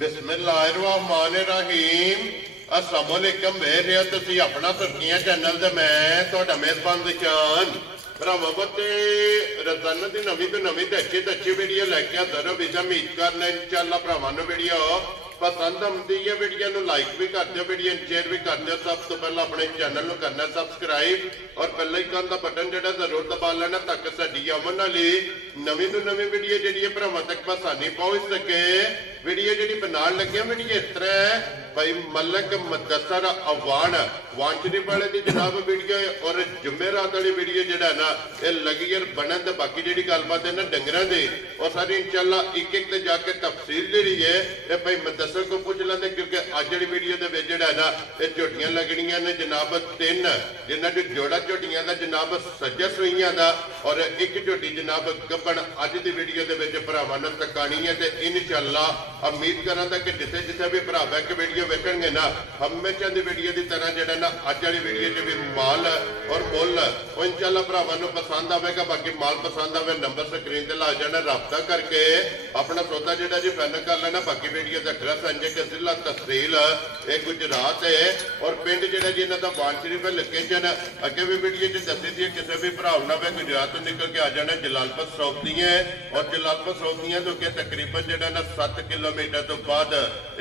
बिस्मिल्लाहिर्रहमानिर्रहीम अस्सलाम वालेकुम वेख रहे हो तुसीं अपना सुर्खियां चैनल ते मैं तुहाडा मेज़बान निशान भरावां बच्चे रोजाना दी नवीं तो नवीं ते अच्छी वीडियो लैके हाज़र हो। विदा उम्मीद करना इंशाअल्लाह भरावां नूं वीडियो पसंद आती है। वीडियो नूं लाइक भी कर दो, वीडियो शेयर भी कर दो। सब तो पहले अपने चैनल नूं करना सब्सक्राइब और बेल आइकन का बटन जिहड़ा जरूर दबा लेना ताकि साडी आउण वाली नवीं तो नवीं वीडियो जिहड़ी भरावां तक आसानी पहुंच सके। वीडियो जिहड़ी बनाउण लगे वीडियो इस तरह है भाई मलक मुदस्सर अवान वांछरी वाले की जनाब वीडियो और जुमेरात वाली वीडियो जिहड़ा ना ये लगी है बनन ते बाकी जिहड़ी गलबात है ना डंगरां दी और सारी इंशाअल्लाह एक एक ते जाके तफसील जिहड़ी है ये भाई मुदस्सर को पूछ लेंदे क्योंकि अज वाली वीडियो दे विच जिहड़ा ना ये झोटियां लगणियां ने जनाब तीन जिन्हां च जोड़ा झोटियां दा जनाब सज्जा सूइयां दा और एक झोटी जनाब गब्बण अज दी वीडियो दे विच भरावां नूं तकाणी है ते इंशाअल्लाह उम्मीद करांगा कि जिथे जिथे भी भरा बैक वीडियो वेखेंगे ना हमेशा दी वीडियो की तरह जिहड़ा ना अज वाली वीडियो च भी माल और मुल वो इंशाअल्लाह भरावां नूं पसंद आवेगा। बाकी माल पसंद आवे नंबर स्क्रीन ते ला जाना, राबता करके अपना सौदा जिहड़ा जी फाइनल कर लेना। बाकी वीडियो का एड्रैस संजय के जिला तहसील ये गुजरात है और पिंड जिहड़ा जी इन्हां दा वानशरी पे लोकेशन अगे भी वीडियो च दसी दी। किसी भी भरा ना वे गुजरात तो निकल के आ जाना जलालपुर सौदियां और जलालपुर सौदियां तो के तकरीबन जिहड़ा ना 7 किलोमीटर तो बाद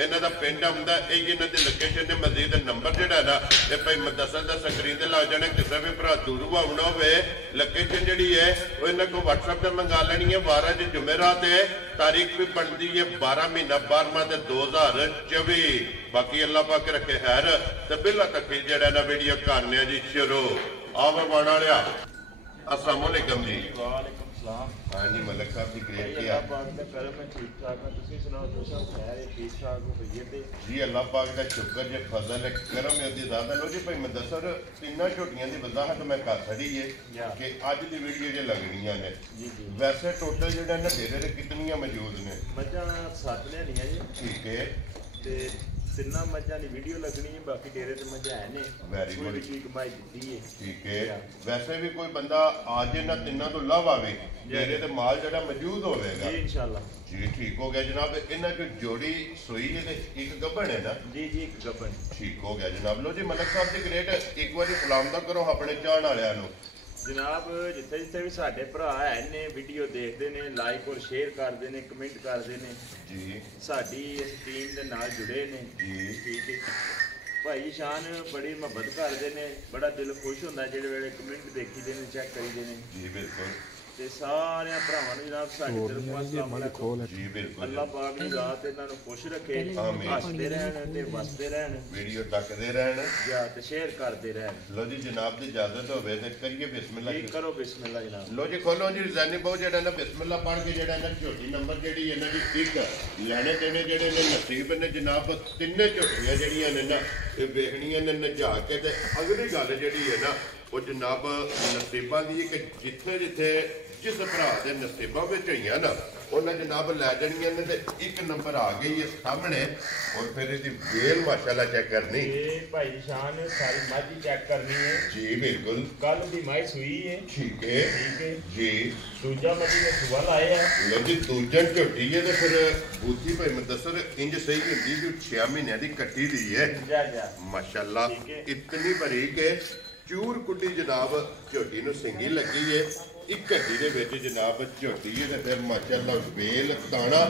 इन्हां दा पिंड आउंदा। इन्हां दी लोकेशन ने मजीद नंबर जिहड़ा ना ये भाई मुदस्सर दा स्क्रीन ते ला जाना। किसी भी भरा दूरों आउणा होवे लोकेशन जिहड़ी है वो इन्हां को WhatsApp ते मंगा लेनी है। 12 जुमेरात है, तारीख भी बनती है 12 महीना 12वां 2024। बाकी अल्लाह पाक रखे खैर ते बिल्ला तक जिहड़ा ना वीडियो करने जी शुरू आवे बना लिया। अस्सलाम वालेकुम जी। वालेकुम सलाम। हाँ जी मलक साहब की ग्रेट जी अल्लाह पाक दा करम है, ठीक ठाक है। तुसीं सुनाओ तुसीं सब खैर है, ठीक ठाक हो भैया ते जी अल्लाह पाक का शुक्र जे फजल है करम है दी ज़्यादा लो जी भाई मुदस्सर तिन्ना झोटियां दी वजाहत मैं कर छड़ी है कि अज दी वीडियो जे लगणियां ने। जी जी वैसे टोटल जेड़ा ना डेरे कितनियां मौजूद ने? मझां 7 लियानियां जी। ठीक है ते तिन्ना मझां दी वीडियो लगनी है, बाकी डेरे ते मझां है ने। वेरी गुड ठीक कमाई दी है। ठीक है। वैसे भी कोई बंदा आज ना तिन्ना तो लव आवे डेरे ते माल जेड़ा मौजूद होवेगा जी इंशाअल्लाह। जी ठीक हो गया जनाब। इन्हां जो जोड़ी सोई है ते एक गब्बण है ना? जी जी एक गब्बन ठीक हो गया जनाब। लो जी मलक साहब दी ग्रेट एक बारी सलाम दा करो अपने चाहण वालियां नूं। जनाब जिथे जिथे भी साडे भरा है ने वीडियो देखते ने लाइक और शेयर करते ने कमेंट करते ने जी साडी इस टीम दे नाल जुड़े ने जी ठीक है। भाई शान बड़ी मुहब्बत करते ने, बड़ा दिल खुश होंदा जेड़े वेले कमेंट देखी दे ने चेक करी ने जी बिल्कुल ते सारे भरावां नूं जनाब साडी तरफों अस्सलाम वालेकुम। जी बिल्कुल अल्लाह पाक दी रात इन्हां नूं खुश रखे, आमीन। हसदे रहण ते वसदे रहण वीडियो तकदे रहन या ते शेयर करदे रहण। लो जी जनाब दी इजाजत होवे ते करिए बिस्मिल्लाह। ठीक करो बिस्मिल्लाह जनाब। लो जी खोलो जी ज़ैनी बहु जेड़ा ना बिस्मिल्लाह पढ़ के जेड़ा ना झोटी नंबर जेड़ी है ना जी ठीक लैने देने जेड़े ने नसीब ने जनाब तिन्ने झोटियां जेड़ियां ने ना ये वेखणियां ने नजा के ते अगली गल जेड़ी है ना वो जनाब नसीबां दी कि जिथे जिथे जिस भरा दे नसीबां विच होईयां ना उन्हें जनाब लै जानियां ने ते एक नंबर आ गई है सामने और फिर इसकी वेल माशाल्लाह चेक करनी। ये भाई शान सारी माझी चेक करनी है जी बिल्कुल। कल दी माई सुई है ठीक है ठीक है जी। दूजा मजी ने सुबह लाए है। लो जी दूजन झोटी है तो फिर बूथी भाई मुदस्सर इंज सही होंदी जो 6 महीने की कट्टी दी है जा जा माशाल्लाह ठीक है। इतनी बरीक है चूर कुड्डी जनाब झोटी नूं सिंगी लगी है। एक घटी दे विच जनाब झोटी है ते फिर माशाल्लाह वेल ताना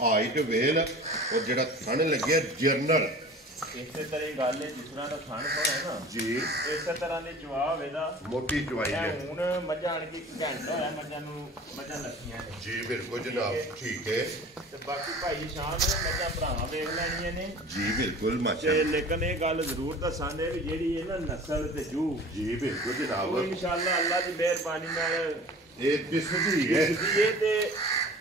हाइट वेल और जेड़ा थन लगे जरनल इसे तरह गल है जिस तरह का खान सोना है ना जी इस तरह के जवाब एदा मोटी चवाई है। हुण मझां आण के घंटा होया मझां लखियां ने जी बिल्कुल जनाब ठीक है। ते बाकी भाई शान मझां भरावां वेख लैणियां ने जी बिल्कुल ते माशाल्लाह। लेकिन ये गल जरूर दसां दे भी जेहड़ी है ना नस्ल ते जू जी बिल्कुल जनाब वो इंशाअल्लाह अल्लाह दी मेहरबानी नाल ये दिसदी है दिसदी है ते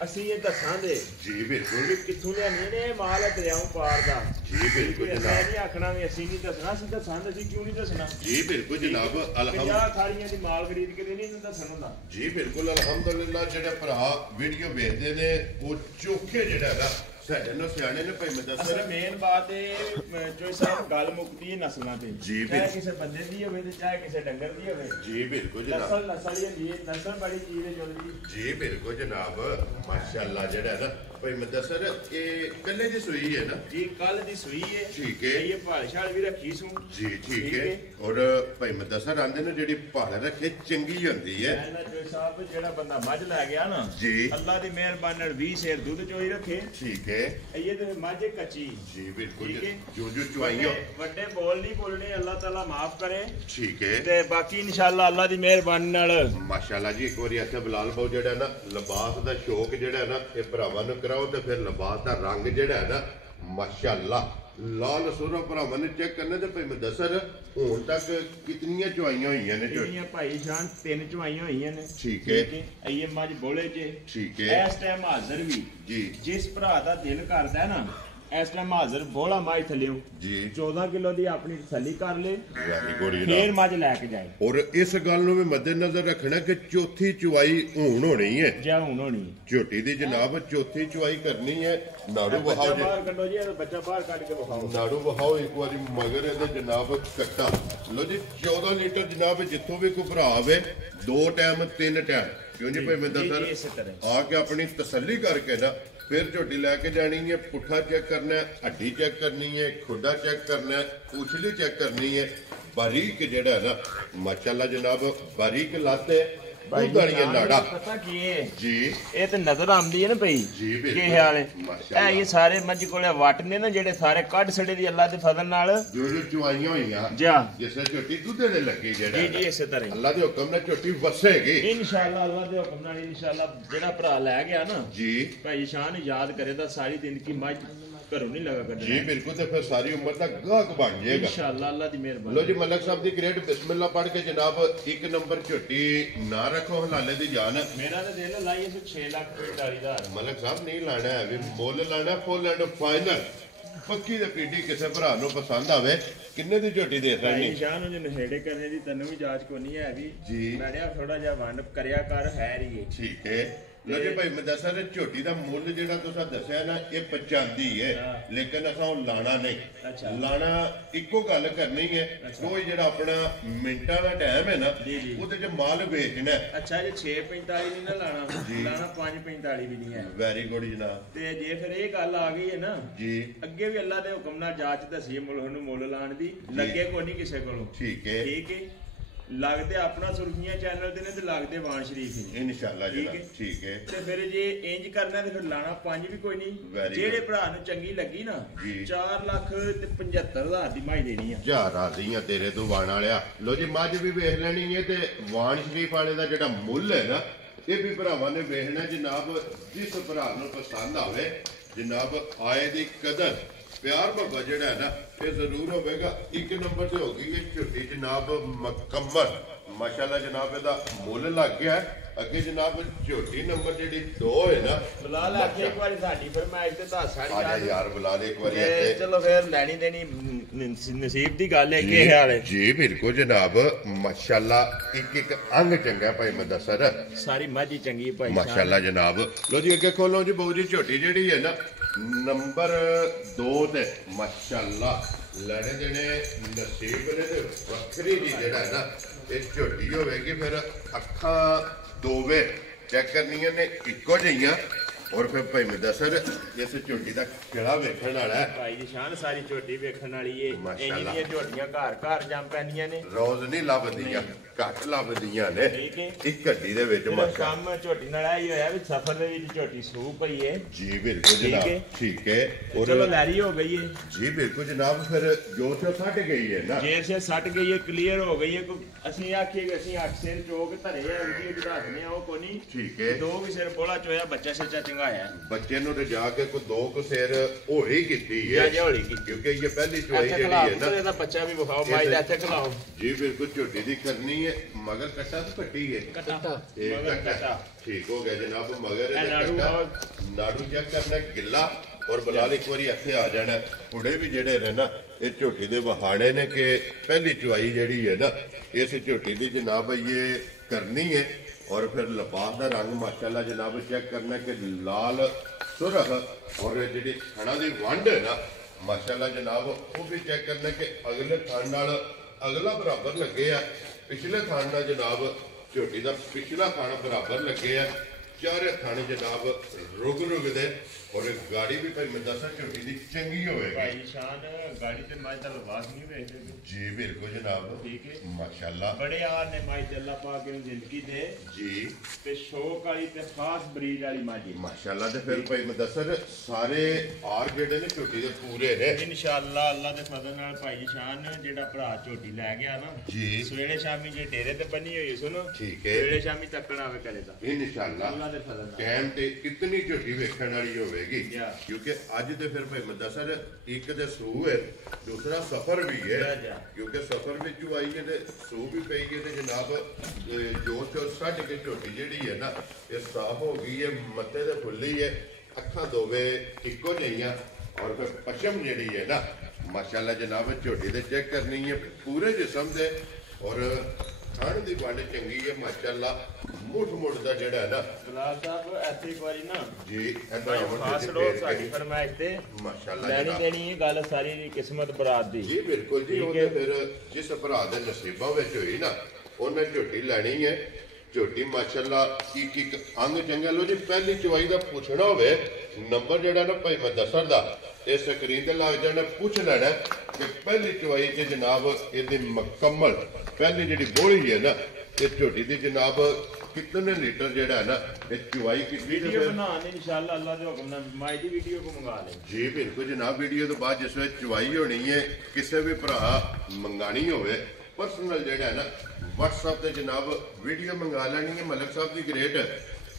ਅਸੀਂ ਇਹ ਦੱਸਾਂਗੇ जी बिल्कुल ਕਿ ਕਿੱਥੋਂ ਲਿਆਣੀ ਨੇ ਇਹ ਮਾਲ ਹੈ ਦਰਿਆਓਂ ਪਾਰ ਦਾ। जी बिल्कुल ਮੈਂ जनाब ਨਹੀਂ ਆਖਣਾ ਵੀ ਅਸੀਂ ਨਹੀਂ ਦੱਸਣਾ, ਅਸੀਂ ਦੱਸਾਂਗੇ। ਅਸੀਂ ਕਿਉਂ ਨਹੀਂ ਦੱਸਣਾ? जी बिल्कुल जनाब अलहमद 50 ਖਾੜੀਆਂ ਦੀ ਮਾਲ ਖਰੀਦ ਕੇ ਦੇਣੀ ਇਹਨੂੰ ਦੱਸਣ ਹੁੰਦਾ। जी बिल्कुल अलहमदुलिल्लाह जेडे भरा वीडियो वेखदे ने वो चोखे जेड़ा ना साडे नाल सियाणे ने भाई मुदस्सर ਅਸਲ ਮੇਨ ਬਾਤ ਇਹ ਚੋਈ ਸਾਹਿਬ ਗੱਲ ਮੁੱਕਦੀ ਹੈ ਨਸਲਾਂ ਤੇ। ਜੀ ਚਾਹੇ ਬਿਲਕੁਲ। ਕਿਸੇ ਬੰਦੇ ਦੀ ਹੋਵੇ ਤੇ ਚਾਹੇ ਕਿਸੇ ਡੰਗਰ ਦੀ ਹੋਵੇ। जी बिल्कुल जनाब ਨਸਲ ਹੀ ਹੁੰਦੀ ਹੈ, ਨਸਲ ਬੜੀ ਚੀਜ਼ ਹੈ ਜੁੜਦੀ। जी बिल्कुल जनाब माशाल्लाह जेड़ा ना ਭਾਈ ਮੁਦੱਸਰ ਇਹ ਕੱਲੇ ਦੀ ਸੂਈ ਹੈ ਨਾ ਜੀ ਕੱਲ ਦੀ ਸੂਈ ਹੈ ਠੀਕ ਹੈ ਇਹ ਭਾਲ ਛਾਲ ਵੀ ਰੱਖੀ ਸੂ ਜੀ ਠੀਕ ਹੈ ਔਰ ਭਾਈ ਮੁਦੱਸਰ ਆਂਦੇ ਨੇ ਜਿਹੜੀ ਭਾਲ ਰੱਖੇ ਚੰਗੀ ਹੁੰਦੀ ਹੈ ਇਹਨਾਂ ਜੋ ਸਾਹਿਬ ਜਿਹੜਾ ਬੰਦਾ ਮੱਝ ਲੈ ਗਿਆ ਨਾ ਜੀ ਅੱਲਾ ਦੀ ਮਿਹਰਬਾਨੀ ਨਾਲ 20 ਸੇਰ ਦੁੱਧ ਚੋਈ ਰੱਖੇ ਠੀਕ ਹੈ ਇਹ ਤੇ ਮੱਝ ਕੱਚੀ ਜੀ ਬਿਲਕੁਲ ਠੀਕ ਹੈ। ਜੋ ਜੋ ਚੁਆਈਓ ਵੱਡੇ ਬੋਲ ਨਹੀਂ ਬੋਲਣੇ ਅੱਲਾ ਤਾਲਾ ਮਾਫ ਕਰੇ ਠੀਕ ਹੈ ਤੇ ਬਾਕੀ ਇਨਸ਼ਾਅੱਲਾ ਅੱਲਾ ਦੀ ਮਿਹਰਬਾਨੀ ਨਾਲ ਮਾਸ਼ਾਅੱਲਾ ਜੀ ਇੱਕ ਵਾਰੀ ਇੱਥੇ ਬਲਾਲ ਬਾਉ ਜਿਹੜਾ ਨਾ ਲਿਬਾਸ ਦਾ ਸ਼ੌਕ ਜਿਹੜਾ ਨਾ ਇਹ ਭਰਾਵਾਂ ਨੂੰ ਕਰਾਓ ਤੇ ਫਿਰ ਲਿਬਾਸ ਦਾ ਰੰਗ ਜਿਹੜਾ ਹੈ ਨਾ ਮਾਸ਼ਾਅੱਲਾ ਲਾਲ ਸੂਰਾ ਭਰਾਵਾਂ ਨੇ ਚੈੱਕ ਕਰਨਾ ਤੇ ਭਾਈ ਮੁਦੱਸਰ ਹੁਣ ਤੱਕ ਕਿਤਨੀਆਂ ਚੁਆਈਆਂ ਹੋਈਆਂ ਨੇ ਜਿਹੜੀਆਂ ਭਾਈ ਸ਼ਾਨ 3 ਚੁਆਈਆਂ ਹੋਈਆਂ ਨੇ ਠੀਕ ਹੈ ਇਹ ਮੱਝ ਬੋਲੇ ਜੇ ਠੀਕ ਹੈ ਇਸ ਟਾਈਮ ਹਾਜ਼ਰ ਵੀ ਜੀ ਜਿਸ ਭਰਾ ਦਾ ਦਿਲ ਕਰਦਾ ਹੈ ਨਾ ਇਸ ਟਾਈਮ ਹਾਜ਼ਰ ਬੋਲਾ ਮਾਈ ਥੱਲਿਓ ਜੀ 14 ਕਿਲੋ ਦੀ ਆਪਣੀ ਤਸੱਲੀ ਕਰ ਲੇ ਵੈਰੀ ਗੁੱਡ ਫੇਰ ਮੱਝ ਲੈ ਕੇ ਜਾਏ ਔਰ ਇਸ ਗੱਲ ਨੂੰ ਵੀ ਮੱਦੇਨਜ਼ਰ ਰੱਖਣਾ ਕਿ ਚੌਥੀ ਚੁਆਈ ਹੁਣ ਹੋਣੀ ਹੈ ਜਾਂ ਹੁਣ ਹੋਣੀ ਝੋਟੀ ਦੀ ਜਨਾਬ ਚੌਥੀ ਚੁਆਈ ਕਰਨੀ ਹੈ ਨਾੜੂ ਬੱਚਾ ਵਹਾਓ ਜੀ ਬਾਹਰ ਕੱਢੋ ਜੀ ਇਹ ਬੱਚਾ ਬਾਹਰ ਕੱਢ ਕੇ ਵਿਖਾਓ ਨਾੜੂ ਵਹਾਓ ਇੱਕ ਵਾਰੀ ਮਗਰ ਇਹਦੇ ਜਨਾਬ ਕੱਟਾ ਲੋ ਜੀ 14 ਲੀਟਰ ਜਨਾਬ ਜਿੱਥੋਂ ਵੀ ਕੋਈ ਭਰਾ ਆਵੇ 2 ਟਾਈਮ 3 ਟਾਈਮ ਕਿਉਂ ਜੀ ਭਾਈ ਮੁਦੱਸਰ ਆ ਕੇ ਆਪਣੀ ਤਸੱਲੀ ਕਰਕੇ ਨਾ ਫਿਰ ਝੋਟੀ ਲੈ ਕੇ ਜਾਣੀ ਹੈ ਪੁੱਠਾ ਚੈੱਕ ਕਰਨਾ ਹੈ ਹੱਡੀ ਚੈੱਕ ਕਰਨੀ ਹੈ ਖੁੱਡਾ ਚੈੱਕ ਕਰਨਾ ਹੈ ਉਛਲੀ ਚੈੱਕ ਕਰਨੀ ਹੈ ਬਾਰੀਕ ਜਿਹੜਾ ਹੈ ਨਾ ਮਾਸ਼ਾਅੱਲਾ ਜਨਾਬ ਬਾਰੀਕ ਲੱਤ ਹੈ ਭਾਈ ਵਾਲੀਆਂ ਨਾੜਾ ਪਤਾ ਕੀ ਹੈ ਜੀ ਇਹ ਤੇ ਨਜ਼ਰ ਆਉਂਦੀ ਹੈ ਨਾ ਭਈ ਜੀ ਬਿਲਕੁਲ ਕੀ ਹਾਲ ਹੈ ਮਾਸ਼ਾਅੱਲਾ ਇਹ ਸਾਰੇ ਮੱਝ ਕੋਲੇ ਵੱਟ ਨੇ ਨਾ ਜਿਹੜੇ ਸਾਰੇ ਕੱਢ ਛੜੇ ਦੀ ਅੱਲਾ ਦੇ ਫਜ਼ਲ ਨਾਲ ਜੋ ਜੋ ਚੁਆਈਆਂ ਹੋਈਆਂ ਜਾ ਜਿਸ ਝੋਟੀ ਦੁੱਧੇ ਦੇ ਲੱਗੀ ਜਿਹੜਾ ਜੀ ਜੀ ਇਸੇ ਤਰ੍ਹਾਂ ਅੱਲਾ ਦੇ ਹੁਕਮ ਨਾਲ ਝੋਟੀ ਵਸੇਗੀ ਇਨਸ਼ਾਅੱਲਾ ਅੱਲਾ ਦੇ ਹੁਕਮ ਨਾਲ ਇਨਸ਼ਾਅੱਲਾ ਜਿਹੜਾ ਭਰਾ ਲੈ ਗਿਆ ਨਾ ਜੀ ਭਾਈ ਸ਼ਾਨ ਯਾਦ ਕਰੇ ਤਾਂ ਸਾਰੀ ਦਿਨ ਕੀ ਮੱਝ ਘਰੋਂ ਨਹੀਂ ਲਗਾ ਕੱਢਣਾ ਜੀ ਬਿਲਕੁਲ ਤੇ ਫਿਰ ਸਾਰੀ ਉਮਰ ਦਾ ਗਾਹਕ ਬਣ ਜਾਏਗਾ ਇਨਸ਼ਾਅੱਲਾ ਅੱਲਾ ਦੀ ਮਿਹਰਬਾਨੀ ਲੋ ਜੀ ਮਲਕ ਸਾਹਿਬ ਦੀ ਗ੍ਰੇਟ ਬਿਸਮਿਲ੍ਲਾ ਪੜ੍ਹ ਕੇ ਜਨਾਬ 1 ਨੰਬਰ ਝੋਟੀ ਨਾ ਰੱਖੋ ਹਲਾਲੇ ਦੀ ਜਾਨ ਮੇਰਾ ਤਾਂ ਦਿਲ ਲਾਈ ਸੀ 6,45,000 ਮਲਕ ਸਾਹਿਬ ਨਹੀਂ ਲਾਣਾ ਹੈ ਵੀ ਮੁੱਲ ਲਾਣਾ ਫੁੱਲ ਐਂਡ ਫਾਈਨਲ ਪੱਕੀ ਤੇ ਪੀਡੀ ਕਿਸੇ ਭਰਾ ਨੂੰ ਪਸੰਦ ਆਵੇ ਕਿੰਨੇ ਦੀ ਝੋਟੀ ਦੇ ਭਾਈ ਸਕਣੀ ਸ਼ਾਨ ਨੂੰ ਨਹੇੜੇ ਕਰਨੇ ਦੀ ਤੈਨੂੰ ਵੀ ਜਾਂਚ ਕੋ ਨਹੀਂ ਹੈ ਵੀ ਜੀ ਮੈਂ ਕਿਹਾ ਥੋੜਾ ਜਿਹਾ ਵੰਡ ਕਰਿਆ ਕਰ ਹੈ ਰਹੀ ਠੀਕ ਹੈ ਲੋ ਜੀ ਭਾਈ ਮੁਦੱਸਰ ਝੋਟੀ ਦਾ ਮੁੱਲ ਜਿਹੜਾ ਤੁਸੀਂ ਦੱਸਿਆ ਨਾ ਇਹ 85 ਹੈ ਲੇਕਿਨ ਅਸਾਂ ਉਹ ਲਾਣਾ ਨਹੀਂ ਲਾਣਾ ਇੱਕੋ ਗੱਲ ਕਰਨੀ ਹੈ ਕੋਈ ਜਿਹੜਾ ਆਪਣਾ ਮਿੰਟਾਂ ਦਾ ਟਾਈਮ ਹੈ ਨਾ ਉਹਦੇ 'ਚ ਮਾਲ ਵੇਚਣਾ ਅੱਛਾ ਜੇ 6:45 ਨਹੀਂ ਨਾ ਲਾਣਾ 5:45 ਵੀ ਨਹੀਂ ਹੈ ਵੈਰੀ ਗੁੱਡ ਜਨਾਬ ਤੇ ਜੇ ਫਿਰ ਇਹ ਗੱਲ ਆ ਗਈ ਹੈ ਨਾ ਜੀ ਅੱਗੇ ਵੀ ਅੱਲਾ ਦੇ ਹੁਕਮ ਨਾਲ ਜਾਂਚ ਦੱਸੀਏ ਮੁੱਲ ਨੂੰ ਮੁੱਲ ਲਾਣ ਦੀ ਲੱਗੇ ਕੋਈ ਨਹੀਂ ਕਿਸੇ ਕੋਲੋਂ ਠੀਕ ਹੈ ਲੱਗਦੇ ਆਪਣਾ ਸੁਰਖੀਆਂ ਚੈਨਲ ਦੇ ਨੇ ਤੇ ਲੱਗਦੇ ਵਾਨ ਸ਼ਰੀਫ ਨੇ ਇਨਸ਼ਾਅੱਲਾ ਜਨਾਬ ਠੀਕ ਹੈ ਤੇ ਫਿਰ ਜੇ ਇੰਜ ਕਰਨਾ ਤੇ ਫਿਰ ਲਾਣਾ 5 ਵੀ ਕੋਈ ਨਹੀਂ ਜਿਹੜੇ ਭਰਾ ਨੂੰ ਚੰਗੀ ਲੱਗੀ ਨਾ 4,75,000 ਦੀ ਮਾਈ ਦੇਣੀ ਆ ਜਾ ਰਾਜ਼ੀਆਂ ਤੇਰੇ ਤੋਂ ਵਾਣ ਵਾਲਿਆ ਲੋ ਜੀ ਮੱਝ ਵੀ ਵੇਖ ਲੈਣੀ ਹੈ ਤੇ ਵਾਨ ਸ਼ਰੀਫ ਵਾਲੇ ਦਾ ਜਿਹੜਾ ਮੁੱਲ ਹੈ ਨਾ ਇਹ ਵੀ ਭਰਾਵਾਂ ਨੇ ਵੇਖਣਾ ਜਨਾਬ ਜਿਸ ਭਰਾ ਨੂੰ ਪਸੰਦ ਆਵੇ ਜਨਾਬ ਆਏ ਦੀ ਕਦਰ ਪਿਆਰ ਮੁਹੱਬਤ ਜਿਹੜਾ ਹੈ ਨਾ ਇਹ ਜ਼ਰੂਰ ਹੋਵੇਗਾ 1 ਨੰਬਰ ਤੇ ਹੋ ਗਈ ਇਹ ਝੋਟੀ ਜਨਾਬ ਮੁਕੰਮਲ ਮਾਸ਼ਾਅੱਲਾ ਜਨਾਬ ਇਹਦਾ ਮੁੱਲ ਲੱਗ ਗਿਆ ਅੱਗੇ ਜਨਾਬ ਝੋਟੀ ਨੰਬਰ ਜਿਹੜੀ 2 ਹੈ ਨਾ ਬੁਲਾ ਲੈ ਅੱਗੇ ਇੱਕ ਵਾਰੀ ਸਾਡੀ ਫਰਮਾਇਸ਼ ਤੇ ਤਾਂ ਸਾਡੀ ਆ ਜਾ ਯਾਰ ਬੁਲਾ ਦੇ ਇੱਕ ਵਾਰੀ ਇੱਥੇ ਚਲੋ ਫੇਰ ਲੈਣੀ ਦੇਣੀ ਨਸੀਬ ਦੀ ਗੱਲ ਹੈ ਕੀ ਹਾਲ ਹੈ ਜੀ ਬਿਲਕੁਲ ਜਨਾਬ ਮਾਸ਼ਾਅੱਲਾ ਇੱਕ ਅੰਗ ਚੰਗਾ ਭਾਈ ਮੁਦੱਸਰ ਸਾਰੀ ਮੱਝ ਚੰਗੀ ਭਾਈ ਮਾਸ਼ਾਅੱਲਾ ਜਨਾਬ ਲੋ ਜੀ ਅੱਗੇ ਖੋਲੋ ਜੀ ਬਾਊ ਜੀ ਝੋਟੀ ਜਿਹੜੀ ਹੈ ਨਾ ਨੰਬਰ 2 ਤੇ ਮਾਸ਼ਾਅੱਲਾ ਲੜੇ ਜਿਹੜੇ ਨਸੀਬ ਨੇ ਤੇ ਵੱਖਰੀ ਜੀ ਜਿਹੜਾ ਹੈ ਨਾ ਇਹ ਝੋਟੀ ਹੋਵੇਗੀ ਫਿਰ ਅੱਖਾਂ ਦੋਵੇਂ ਚੈੱਕ ਕਰਨੀਆਂ ਨੇ ਇੱਕੋ ਜਿਹੀਆਂ ਔਰ ਫਿਰ ਭਾਈ ਮੁਦੱਸਰ ਇਸ ਝੋਟੀ ਦਾ ਕਿਹੜਾ ਵੇਖਣ ਵਾਲਾ ਹੈ ਭਾਈ ਜੀ ਸ਼ਾਨ ਸਾਰੀ ਝੋਟੀ ਵੇਖਣ ਵਾਲੀ ਏ ਇੰਨੀਆਂ ਝੋਟੀਆਂ ਘਰ ਜੰਮ ਪੈਂਦੀਆਂ ਨੇ ਰੋਜ਼ ਨਹੀਂ ਲੱਭਦੀਆਂ ਘੱਟ ਲੱਭਦੀਆਂ ਨੇ ਇੱਕ ਗੱਡੀ ਦੇ ਵਿੱਚ ਕੰਮ ਝੋਟੀ ਨਾਲ ਆਈ ਹੋਇਆ ਵੀ ਸਫ਼ਰ ਦੇ ਵਿੱਚ ਝੋਟੀ ਸੂ ਪਈ ਏ ਜੀ ਬਿਲਕੁਲ ਜਨਾਬ ਠੀਕ ਹੈ ਚਲੋ ਲੈਰੀ ਹੋ ਗਈ ਏ ਜੀ ਬਿਲਕੁਲ ਜਨਾਬ ਫਿਰ ਜੋ ਸੇ ਸੱਟ ਗਈ ਹੈ ਨਾ ਜੇ ਸੇ ਸੱਟ ਗਈ ਏ ਕਲੀਅਰ ਹੋ ਗਈ ਏ ਅਸੀਂ ਆਖੀਏ ਕਿ ਅਸੀਂ 8 ਸਿਰ ਚੋਕ ਧਰੇ ਆ ਉਹਦੀ ਦੱਸਨੇ ਆ ਉਹ ਕੋਈ ਨਹੀਂ ਠੀਕ ਹੈ 2 ਵੀ ਸਿਰ ਬੋਲਾ ਚੋਇਆ ਬੱਚਾ ਸੱਚਾ ਚੰਗਾਇਆ ਬੱਚੇ ਨੂੰ ਤੇ ਜਾ ਕੇ ਕੋਈ 2 ਕੁ ਸਿਰ ਹੋਈ ਕੀਤੀ ਹੈ ਕਿਉਂਕਿ ਇਹ ਪਹਿਲੀ ਚੋਈ ਜਿਹੜੀ ਹੈ ਨਾ ਇਹਦਾ ਬੱਚਾ ਵੀ ਵਿਖਾਓ ਮਾਈ ਦਾ ਇੱਥੇ ਖਲਾਓ ਜੀ ਬਿਲਕੁਲ ਝੋਟੀ ਦੀ ਕਰਨੀ ਹੈ ਮਗਰ ਕੱਟਾ ਤਾਂ ਕੱਟੀ ਹੈ ਮਗਰ ਕੱਟਾ ਠੀਕ ਹੋ ਗਿਆ ਜਨਾਬ ਮਗਰ ਨਾੜੂ ਚੈੱਕ ਕਰਨਾ ਗਿੱਲਾ ਔਰ ਬਲਾਲ ਇੱਕ ਵਾਰੀ ਇੱਥੇ ਆ ਜਾਣਾ ਪੁੜੇ ਵੀ ਜਿਹੜੇ ਨੇ ਨਾ ਇਹ ਝੋਟੀ ਦੇ ਵਹਾੜੇ ਨੇ ਕਿ ਪਹਿਲੀ ਚੁਆਈ ਜਿਹੜੀ ਹੈ ਨਾ ਇਸ ਝੋਟੀ ਦੀ ਜਨਾਬ ਇਹ ਕਰਨੀ ਹੈ और फिर लिबास का रंग माशाल्लाह जनाब चेक करना कि लाल सुरख और जी थणा की वंड है ना माशाल्लाह जनाब वो भी चेक करना कि अगले थण नाल अगला बराबर लगे आ पिछले थण नाल जनाब झोटी का पिछला थण बराबर लगे आ चारे थण जनाब रुग दे और गाड़ी भी भाई मैं दसा झोटी दी चंगी होएगी भाई शान गाड़ी ते मज दा लिबास नहीं वेखदे जी बिल्कुल जनाब ठीक है माशाल्लाह बड़े यार ने मज ते अल्लाह पाक ने जिंदगी दे जी ते शौक वाली ते खास ब्रीड वाली मज माशाल्लाह ते फिर भाई मैं दसा सारे आर जेडे ने झोटी दे पूरे ने इंशाअल्लाह अल्लाह दे फजल नाल भाई शान जेड़ा भरा झोटी लै गया ना जी सवेरे शामी जे डेरे ते बनी होई सुनो ठीक है सवेरे शामी तकन आवे करे दा इंशाअल्लाह अल्लाह दे फजल नाल टाइम ते कितनी झोटी वेखण वाली होवेगी या। क्योंकि अज तो फिर भाई मैं दसा एक तो सू है दूसरा सफर भी है या। क्योंकि सफर विचों आई है ते सू भी पई है ते जनाब जो छड्ड के झोटी जिहड़ी है ना ये साफ हो गई है मत्थे ते फुल्ली है अखां दोवे इक्को जिहियां और फिर पशम जिहड़ी है ना माशाल्लाह जनाब झोटी ते चेक करनी है पूरे जिस्म दे और खाण दी वंड चंगी है माशाल्लाह मुठ दा जिहड़ा है ना गुलाब साहब ऐसे एक बारी ना जी भाई खास लोग साडी फरमाइश ते माशाल्लाह ਲੈਣੀ जनाब ਦੇਣੀ ਇਹ ਗੱਲ ਸਾਰੀ ਕਿਸਮਤ ਬਰਾਤ ਦੀ जी बिल्कुल जी ठीक ਉਹਦੇ है। ਫਿਰ ਜਿਸ ਭਰਾ ਦੇ ਨਸੀਬਾਂ ਵਿੱਚ ਹੋਈ ਨਾ ਉਹਨੇ ਝੋਟੀ ਲੈਣੀ ਹੈ ਝੋਟੀ ਮਾਸ਼ਾਅੱਲਾ ਇੱਕ ਅੰਗ ਚੰਗਾ ਲੋ ਜੀ ਪਹਿਲੀ ਚਵਾਈ ਦਾ ਪੁੱਛਣਾ ਹੋਵੇ ਨੰਬਰ ਜਿਹੜਾ ਨਾ ਭਾਈ ਮੈਂ ਦੱਸਣ ਦਾ ਇਹ ਸਕਰੀਨ ਤੇ ਲੱਗ ਜਾਣਾ ਪੁੱਛ ਲੈਣਾ ਕਿ ਪਹਿਲੀ ਚਵਾਈ 'ਚ ਜਨਾਬ ਇਹਦੀ ਮੁਕੰਮਲ ਪਹਿਲੀ ਜਿਹੜੀ ਬੋਲੀ ਹੈ ਨਾ ਇਹ ਝੋਟੀ ਦੀ ਜਨਾਬ ਕਿੰਨੇ ਲੀਟਰ ਜਿਹੜਾ ਹੈ ਨਾ ਇਹ ਚਵਾਈ ਕੀਤੀ ਤੇ ਵੀਡੀਓ ਫਿਰ ਬਣਾ ਦੇ ਇਨਸ਼ਾਅੱਲਾ ਅੱਲਾ ਦੇ ਹੁਕਮ ਨਾਲ ਮਾਈ ਦੀ ਵੀਡੀਓ ਕੋ ਮੰਗਾ ਲੈ ਜੀ ਬਿਲਕੁਲ ਜਨਾਬ ਵੀਡੀਓ ਤੋਂ ਬਾਅਦ ਜਿਸ ਵਿੱਚ ਚਵਾਈ ਹੋਣੀ ਹੈ ਕਿਸੇ ਵੀ ਭਰਾ ਮੰਗਾਣੀ ਹੋਵੇ ਪਰਸਨਲ ਜਿਹੜਾ ਹੈ ਨਾ WhatsApp ਤੇ ਜਨਾਬ ਵੀਡੀਓ ਮੰਗਾ ਲੈਣੀ ਹੈ ਮਲਕ ਸਾਹਿਬ ਦੀ ਗ੍ਰੇਟ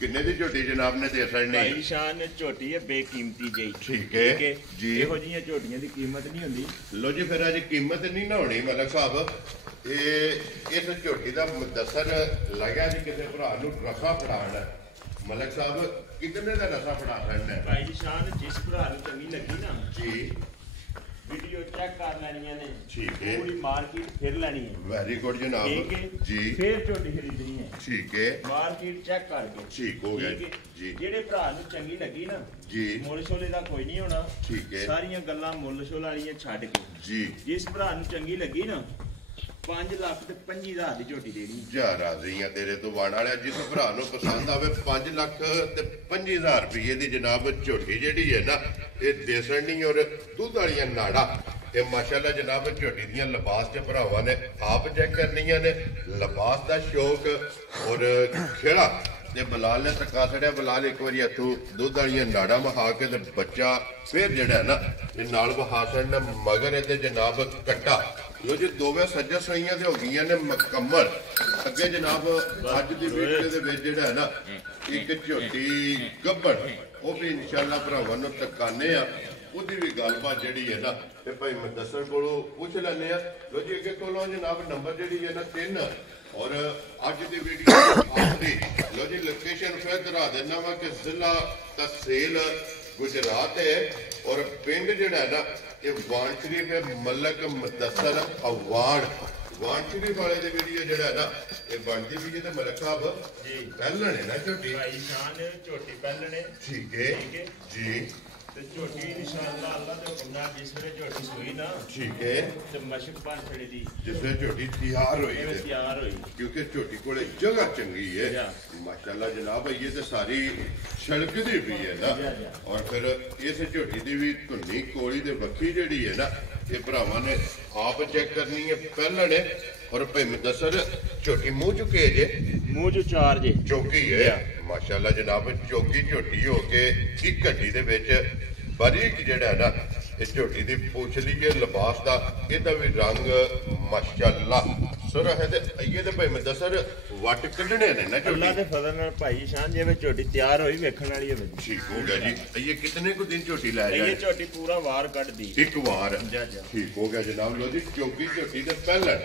ਕਿੰਨੇ ਦੀ ਝੋਟੀ ਜਨਾਬ ਨੇ ਦੇ ਸਕਣੀ ਭਾਈ ਸ਼ਾਨ ਝੋਟੀ ਹੈ ਬੇਕੀਮਤੀ ਜਈ ਠੀਕ ਹੈ ਜੀ ਇਹੋ ਜਿਹੀਆਂ ਝੋਟੀਆਂ ਦੀ ਕੀਮਤ ਨਹੀਂ ਹੁੰਦੀ ਲੋ ਜੀ ਫਿਰ ਅੱਜ ਕੀਮਤ ਨਹੀਂ ਨਾ ਹੋਣੀ ਮਲਕ ਸਾਹਿਬ ਇਹ ਇਸ ਝੋਟੀ ਦਾ ਮੁਦੱਸਰ ਲੱਗਿਆ ਜੀ ਕਿਸੇ ਭਰਾ ਨੂੰ ਰਸਾ ਫੜਾਉਣਾ ਮਲਕ ਸਾਹਿਬ ਕਿੰਨੇ ਦਾ ਰਸਾ ਫੜਾ ਸਕਣਾ ਭਾਈ ਸ਼ਾਨ ਜਿਸ ਭਰਾ ਨੂੰ ਚੰਗੀ ਲੱਗੀ ਨਾ ਜੀ ਵੀਡੀਓ ਚੈੱਕ ਕਰ ਲੈਣੀਆਂ ਨੇ ਠੀਕ ਹੈ ਪੂਰੀ ਮਾਰਕੀਟ ਫਿਰ ਲੈਣੀ ਹੈ ਵੈਰੀ ਗੁੱਡ ਜਨਾਬ ਠੀਕ ਹੈ ਜੀ ਫਿਰ ਝੋਟੀ ਖਰੀਦਣੀ ਹੈ ਠੀਕ ਹੈ ਮਾਰਕੀਟ ਚੈੱਕ ਕਰਕੇ ਠੀਕ ਹੋ ਗਿਆ ਠੀਕ ਹੈ। ਜੀ ਜਿਹੜੇ ਭਰਾ ਨੂੰ ਚੰਗੀ ਲੱਗੀ ਨਾ ਜੀ ਮੁੱਲ ਛੋਲੇ ਦਾ ਕੋਈ ਨਹੀਂ ਹੋਣਾ ਠੀਕ ਹੈ ਸਾਰੀਆਂ ਗੱਲਾਂ ਮੁੱਲ ਛੋਲ ਵਾਲੀਆਂ ਛੱਡ ਕੇ ਜੀ ਜਿਸ ਭਰਾ ਨੂੰ ਚੰਗੀ ਲੱਗੀ ਨਾ 5 ਲੱਖ ਤੇ 25,000 ਦੀ ਝੋਟੀ ਦੇਣੀ ਜਾ ਰਾਜ਼ੀ ਆ ਤੇਰੇ ਤੋਂ ਵਾਣ ਵਾਲਿਆ ਜਿਸ ਭਰਾ ਨੂੰ ਪਸੰਦ ਆਵੇ 5 ਲੱਖ ਤੇ 25,000 ਰੁਪਏ ਦੀ ਜਨਾਬ ਝੋਟੀ ਜਿਹੜੀ ਹੈ ਨਾ ਇਹ ਦੇਸਣੀ ਔਰ ਦੁੱਧ ਵਾਲੀਆਂ ਨਾੜਾ ਇਹ ਮਾਸ਼ਾਅੱਲਾ ਜਨਾਬ ਝੋਟੀ ਦੀਆਂ ਲਿਬਾਸ ਚ ਭਰਾਵਾਂ ਨੇ ਆਪ ਚੈੱਕ ਕਰਨੀਆਂ ਨੇ ਲਿਬਾਸ ਦਾ ਸ਼ੌਕ ਔਰ ਖੇੜਾ ਤੇ ਬਲਾਲ ਨੇ ਤੱਕਾ ਛੜਿਆ ਬਲਾਲ ਇੱਕ ਵਾਰੀ ਹੱਥੋਂ ਦੁੱਧ ਵਾਲੀਆਂ ਨਾੜਾ ਮਹਾ ਕੇ ਤੇ ਬੱਚਾ ਫਿਰ ਜਿਹੜਾ ਨਾ ਇਹ ਨਾਲ ਬਹਾਸਣ ਨੇ ਮਗਰ ਇਹਦੇ ਜਨਾਬ ਕੱਟਾ ਲੋ ਜੀ ਦੋਵੇਂ ਸੱਜਾ ਸਹੀਆਂ ਤੇ ਹੋ ਗਈਆਂ ਨੇ ਮੁਕੰਮਲ ਅੱਗੇ ਜਨਾਬ ਅੱਜ ਦੀ ਵੀਡੀਓ ਦੇ ਵਿੱਚ ਜਿਹੜਾ ਹੈ ਨਾ ਇੱਕ ਝੋਟੀ ਗੱਬੜ ਉਹ ਵੀ ਇਨਸ਼ਾਅੱਲਾ ਭਰਾਵਾਂ ਨੂੰ ਤਕਾਨੇ ਆ ਉਹਦੀ ਵੀ ਗੱਲਬਾਤ ਜਿਹੜੀ ਹੈ ਨਾ ਤੇ ਭਾਈ ਮੁਦੱਸਰ ਕੋਲੋਂ ਪੁੱਛ ਲੈਣੇ ਆ ਲੋ ਜੀ ਅੱਗੇ ਕੋਲੋਂ ਜਨਾਬ ਨੰਬਰ ਜਿਹੜੀ ਹੈ ਨਾ 3 और आज की वीडियो आखिरी लो जी लोकेशन फिर दरा देना वा कि जिला तहसील गुजरात है और पिंड जड़ा है ना ये वाण शरीफ मलक मुदस्सर अवान वाण शरीफ वाले दी वीडियो जड़ा है ना ये बनती भी है मलक साहब जी पहलने है ना झोटी भाई शान ਝੋਟੀ ਪਹਿਲਣੇ ठीक है जी ਤੇ ਝੋਟੀ ਇਨਸ਼ਾਅੱਲਾ ਅੱਲਾ ਦੇ ਹੁਕਮ ਨਾਲ ਜਿਸ ਵੇਲੇ ਝੋਟੀ ਸੋਈ ਨਾ ठीक है ਤੇ ਮਸ਼ਕ ਬਣ ਛੜੀ ਦੀ जिससे झोटी तैयार हुई ਐਵੇਂ है ਤਿਆਰ ਹੋਈ क्योंकि झोटी को जगह चंगी है या। माशाल्लाह जनाब ये तो सारी छलकदी भी है ना या। और फिर इस झोटी की भी धुनी कोली दे बखी जड़ी है ना ये भरावां ने आप चेक करनी है पहले ने और भाई मुदस्सर झोटी मुंह चुके जे ਮੂੰਹ ਚ ਚਾਰ ਜੇ चौकी है माशाल्लाह जनाब चौकी झोटी हो के एक घंटी दे विच बारीक जड़ा है ना इस झोटी दी पूछ लीए लिबास दा ਇਹਦਾ ਵੀ रंग माशाल्लाह सुरा है ते ये ते भाई मुदस्सर वट कढने ने ना ਅੱਲਾ झोटी ਦੇ ਫਜ਼ਲ ਨਾਲ ਭਾਈ ਸ਼ਾਨ ਜਿਵੇਂ ਝੋਟੀ ਤਿਆਰ ਹੋਈ ਵੇਖਣ ਵਾਲੀ ਹੋਵੇ ठीक हो गया जी ये कितने को दिन झोटी लै ਇਹ जाए ਝੋਟੀ ਪੂਰਾ ਵਾਰ ਕੱਢਦੀ एक बार ਜਾ ਜਾ ठीक हो गया जनाब लो जी चौकी झोटी दे पहले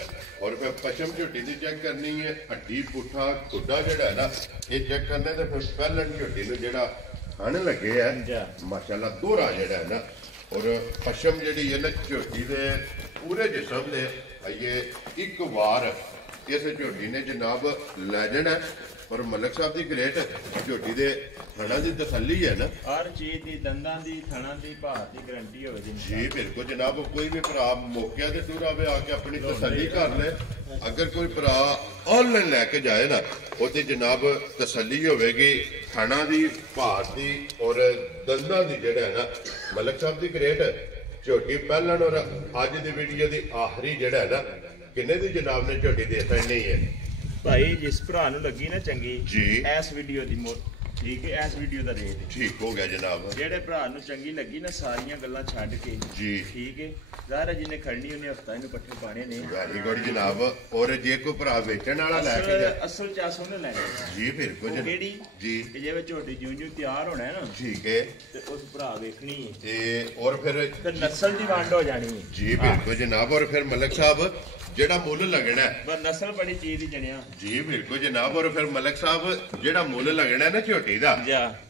और फिर पशम झोटी दी चेक करनी है हड्डी पुठा खुडा जड़ा है ना ये चेक करना ते फिर पहले झोटी नु जड़ा हण लगे है जा माशाल्लाह दोहरा जड़ा है ना और पशम जड़ी है ना झोटी दे पूरे जिस्म दे ये एक बार इस झोटी ने जनाब लै जाना ਔਰ ਮਲਕ ਸਾਹਿਬ ਦੀ ਗ੍ਰੇਟ ਝੋਟੀ ਦੇ ਥਣਾ ਦੀ ਤਸੱਲੀ ਹੈ ਨਾ, ਹਰ ਚੀਜ਼ ਦੀ, ਦੰਦਾਂ ਦੀ, ਥਣਾ ਦੀ, ਭਾਰ ਦੀ ਗਰੰਟੀ ਹੋਵੇ ਜੀ ਬਿਲਕੁਲ ਜਨਾਬ। ਕੋਈ ਵੀ ਭਰਾ ਮੌਕਿਆਂ ਤੇ ਟੂਰ ਆਵੇ ਆ ਕੇ ਆਪਣੀ ਤਸੱਲੀ ਕਰ ਲੈ। ਅਗਰ ਕੋਈ ਭਰਾ ਆਨਲਾਈਨ ਲੈ ਕੇ ਜਾਏ ਨਾ, ਉਹਦੀ ਜਨਾਬ ਤਸੱਲੀ ਹੋਵੇਗੀ ਥਣਾ ਦੀ, ਭਾਰ ਦੀ ਔਰ ਦੰਦਾਂ ਦੀ। ਜਿਹੜਾ ਹੈ ਨਾ ਮਲਕ ਸਾਹਿਬ ਦੀ ਗ੍ਰੇਟ ਝੋਟੀ ਪਹਿਲਣ ਔਰ ਅੱਜ ਦੀ ਵੀਡੀਓ ਦੀ ਆਖਰੀ ਜਿਹੜਾ ਹੈ ਨਾ, ਕਿੰਨੇ ਦੀ ਜਨਾਬ ਨੇ ਝੋਟੀ ਦੇ ਸਕਣੀ ਹੈ ਭਾਈ? ਜਿਸ ਭਰਾ ਨੂੰ ਲੱਗੀ ਨਾ ਚੰਗੀ ਜੀ, ਇਸ ਵੀਡੀਓ ਦੀ ਠੀਕ ਹੈ, ਇਸ ਵੀਡੀਓ ਦਾ ਰੇਟ ਠੀਕ ਹੋ ਗਿਆ ਜਨਾਬ। ਜਿਹੜੇ ਭਰਾ ਨੂੰ ਚੰਗੀ ਲੱਗੀ ਨਾ, ਸਾਰੀਆਂ ਗੱਲਾਂ ਛੱਡ ਕੇ ਜੀ ਠੀਕ ਹੈ, ਜ਼ਾਹਰ ਜਿਹਨੇ ਖੜਨੀ ਉਹਨੇ ਹਫਤਾ ਇਹਨੂੰ ਪੱਠੇ ਪਾਣੇ ਨੇ। ਵੈਰੀ ਗੁੱਡ ਜਨਾਬ। ਔਰ ਜੇ ਕੋਈ ਭਰਾ ਵੇਚਣ ਵਾਲਾ ਲੈ ਕੇ ਜਾ, ਅਸਲ ਚ ਉਹਨੇ ਲੈਣਾ ਜੀ ਬਿਲਕੁਲ ਕਿਹੜੀ ਜੀ, ਕਿ ਜਿਵੇਂ ਝੋਟੀ ਜਿਉਂ ਤਿਆਰ ਹੋਣਾ ਹੈ ਨਾ, ਠੀਕ ਹੈ, ਤੇ ਉਸ ਭਰਾ ਵੇਖਣੀ ਹੈ ਤੇ ਔਰ ਫਿਰ ਨਸਲ ਦੀ ਵੰਡ ਹੋ ਜਾਣੀ ਹੈ। ਜੀ ਬਿਲਕੁਲ ਜਨਾਬ। ਔਰ ਫਿਰ ਮਲਕ ਸਾਹਿਬ ਜਿਹੜਾ ਮੁੱਲ ਲੱਗਣਾ ਪਰ ਨਸਲ ਬੜੀ ਚੀਜ਼ ਦੀ ਜਣਿਆ। ਜੀ ਬਿਲਕੁਲ ਜਨਾਬ। ਔਰ ਫਿਰ ਮਲਕ ਸਾਹਿਬ ਜਿਹੜਾ ਮੁੱਲ ਲੱਗਣਾ ਨਾ ਝੋਟੀ ਦਾ,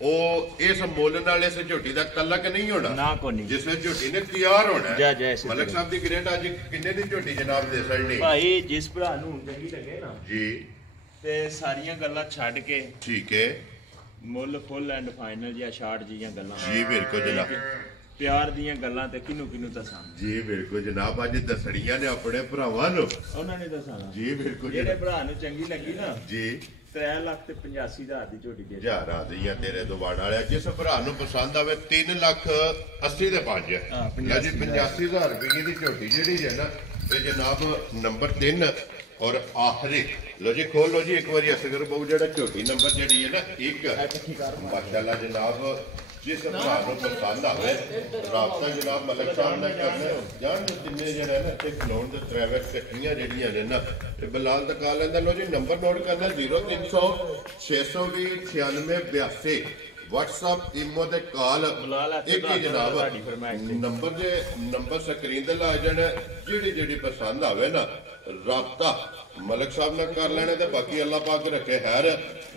ਉਹ ਇਸ ਮੁੱਲ ਨਾਲ ਇਸ ਝੋਟੀ ਦਾ ਤਲਕ ਨਹੀਂ ਹੋਣਾ ਨਾ ਕੋਈ, ਜਿਸ ਵਿੱਚ ਝੋਟੀ ਨੇ ਤਿਆਰ ਹੋਣਾ। ਜਾ ਮਲਕ ਸਾਹਿਬ ਦੀ ਗ੍ਰੇਟ ਅੱਜ ਕਿੰਨੇ ਦੀ ਝੋਟੀ ਜਨਾਬ ਦੇ ਸਕਣੀ ਭਾਈ? ਜਿਸ ਭਰਾ ਨੂੰ ਚੰਗੀ ਲੱਗੇ ਨਾ ਜੀ, ਤੇ ਸਾਰੀਆਂ ਗੱਲਾਂ ਛੱਡ ਕੇ ਠੀਕ ਹੈ, ਮੁੱਲ ਫੁੱਲ ਐਂਡ ਫਾਈਨਲ ਜਾਂ ਸ਼ਾਰਟ ਜੀਆਂ ਗੱਲਾਂ ਜੀ ਬਿਲਕੁਲ ਜਨਾਬ। ਪਿਆਰ ਦੀਆਂ ਗੱਲਾਂ ਤੇ ਕਿਨੂੰ ਦੱਸਾਂ ਜੀ ਬਿਲਕੁਲ ਜਨਾਬ। ਅੱਜ ਦੱਸਣੀਆਂ ਨੇ ਆਪਣੇ ਭਰਾਵਾਂ ਨੂੰ, ਉਹਨਾਂ ਨੇ ਦੱਸਣਾ ਜੀ ਬਿਲਕੁਲ। ਜਿਹੜੇ ਭਰਾ ਨੂੰ ਚੰਗੀ ਲੱਗੀ ਨਾ ਜੀ 3,85,000 ਦੀ ਝੋਟੀ ਦੇ ਹਜ਼ਾਰ ਆ ਦਈਆਂ ਤੇਰੇ ਤੋਂ ਵਾੜ ਵਾਲਿਆ। ਜਿਸ ਭਰਾ ਨੂੰ ਪਸੰਦ ਆਵੇ 3,80,000 ਦੇ 5 ਲਓ ਜੀ 85,000 ਰੁਪਏ ਦੀ ਝੋਟੀ ਜਿਹੜੀ ਹੈ ਨਾ, ਇਹ ਜਨਾਬ ਨੰਬਰ 3 ਔਰ ਆਖਰੀ। ਲੋ ਜੀ ਖੋਲ ਲੋ ਜੀ ਇੱਕ ਵਾਰੀ ਅਸਗਰ ਬਹੁ ਜਿਹੜਾ ਝੋਟੀ ਨੰਬਰ ਜਿਹੜੀ ਹੈ ਨਾ 1 ਮਾਸ਼ਾਅੱਲਾ ਜਨਾਬ। ਜਿਸ ਭਰਾ ਨੂੰ ਪਸੰਦ ਆਵੇ ਰਾਬਤਾ ਜਨਾਬ ਮਲਕ ਸਾਹਿਬ ਨਾਲ ਕਰਨਾ। ਜਾਨ ਜਿੰਨੇ ਜਿਹੜਾ ਨਾ ਤੇ ਖਲੋਣ ਦੇ ਟਰੈਵਲ ਇਕੱਠੀਆਂ ਜਿਹੜੀਆਂ ਨੇ ਨਾ, ਤੇ ਬਲਾਲ ਦਾ ਕਾਲ ਲੈਂਦਾ। ਲੋ ਜੀ ਨੰਬਰ ਨੋਟ ਕਰਨਾ 0300 620 9682 WhatsApp ਇਮੋ ਦੇ ਕਾਲ ਇੱਕ ਹੀ ਜਨਾਬ। ਨੰਬਰ ਸਕਰੀਨ ਤੇ ਲਾ ਜਾਣਾ। ਜਿਹੜੀ ਪਸੰਦ ਆਵੇ ਨਾ ਰਾਬਤਾ ਮਲਕ ਸਾਹਿਬ ਨਾਲ ਕਰ ਲੈਣਾ। ਤੇ ਬਾਕੀ ਅੱਲਾਹ ਪਾਕ ਰੱਖੇ ਖੈਰ।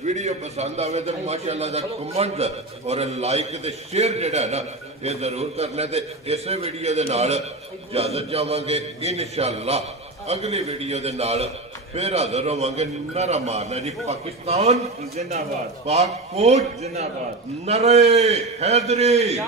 ਵੀਡੀਓ ਪਸੰਦ ਆਵੇ ਤੇ ਮਾਸ਼ਾਅੱਲਾ ਦਾ ਕਮੈਂਟ ਔਰ ਲਾਈਕ ਤੇ ਸ਼ੇਅਰ ਜਿਹੜਾ ਹੈ ਨਾ ਇਹ ਜ਼ਰੂਰ ਕਰਨਾ। ਤੇ ਇਸੇ ਵੀਡੀਓ ਦੇ ਨਾਲ ਇਜਾਜ਼ਤ ਚਾਹਾਂਗੇ ਇਨਸ਼ਾਅੱਲਾ। ਅਗਲੀ ਵੀਡੀਓ ਦੇ ਨਾਲ ਫਿਰ ਹਾਜ਼ਰ ਹੋਵਾਂਗੇ। ਨਾਰਾ ਮਾਰਨਾ ਜੀ ਪਾਕਿਸਤਾਨ ਜ਼ਿੰਦਾਬਾਦ, ਪਾਕ ਫੌਜ ਜ਼ਿੰਦਾਬਾਦ, ਨਰੇ ਹੈਦਰੀ।